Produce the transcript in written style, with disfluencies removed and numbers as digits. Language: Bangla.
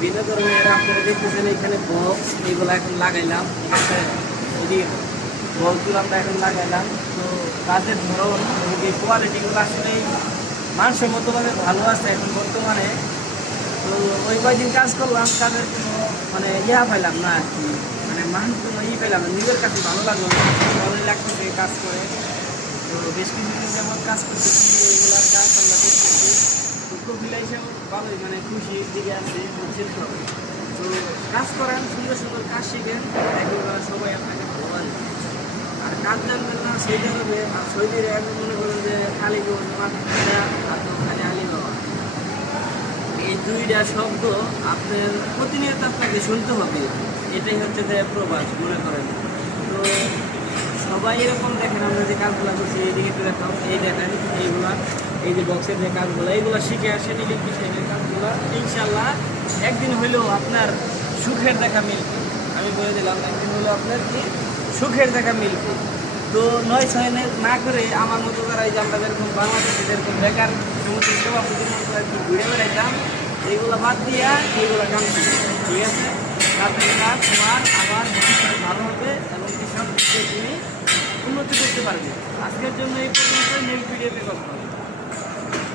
বিভিন্ন ধরনের আপনারা দেখতেছেন এখানে বক্স এগুলো এখন লাগাইলাম, ঠিক আছে। যদি বক্সগুলো আমরা এখন লাগাইলাম, তো কাজের ধরন এবং এই কোয়ালিটিগুলো আসলেই মানসম্মতভাবে ভালো আছে এখন বর্তমানে। তো ওই কয়দিন কাজ করলাম, কাজের কোনো মানে পাইলাম না আর কি, মানে মান কোনো পেলাম না, নিজের কাছে ভালো লাগলো না, ভালোই লাগতেছে কাজ করে। তো বেশ কিছুদিন যেমন কাজ করতেছি, ওইগুলার কাজ আমরা দেখতেছি। তো প্রফিলা হিসেবে ভালোই মানে খুশির দিকে আছে, বুঝছেন তো। তো কাজ করেন, সুন্দর সুন্দর কাজ শিখেন, এগুলো সবাই আপনাকে ভালোবাসবে। আর কাজ জানবেন না সৌদি আরবে, আর সৌদি আরবে মনে করেন যে খালি আর তো খালি আলি বাবা, এই দুইটা শব্দ আপনার প্রতিনিয়ত আপনাকে শুনতে হবে। এটাই হচ্ছে যে প্রবাস মনে করেন। তো সবাই এরকম দেখেন, আমরা যে কাজগুলো করছি এইদিকে একটু দেখাও, এই দেখেন এইগুলা, এই যে বক্সের যে কাজগুলো, এইগুলো শিখে আসেন ইলেকট্রিশিয়ানের কাজগুলো। ইনশাল্লাহ একদিন হইলেও আপনার সুখের দেখা মিলবে, আমি বলে দিলাম, একদিন হলেও আপনার কি সুখের দেখা মিলবে। তো 9-6 না করে আমার মতো যারা এই যে আমরা যেরকম বাংলাদেশে যেরকম বেকার সমস্ত সভাপতির মতো আর কি ঘুরে বেড়াইতাম, এইগুলো বাদ দিয়া এইগুলো কাম করতে, ঠিক আছে। তারপরে কাজ তোমার আবার ভবিষ্যতে ভালো হবে এবং কৃষক তুমি উন্নতি করতে পারবে। আজকের জন্য এই পর্যন্ত নেক্সট ভিডিওতে কথা হবে।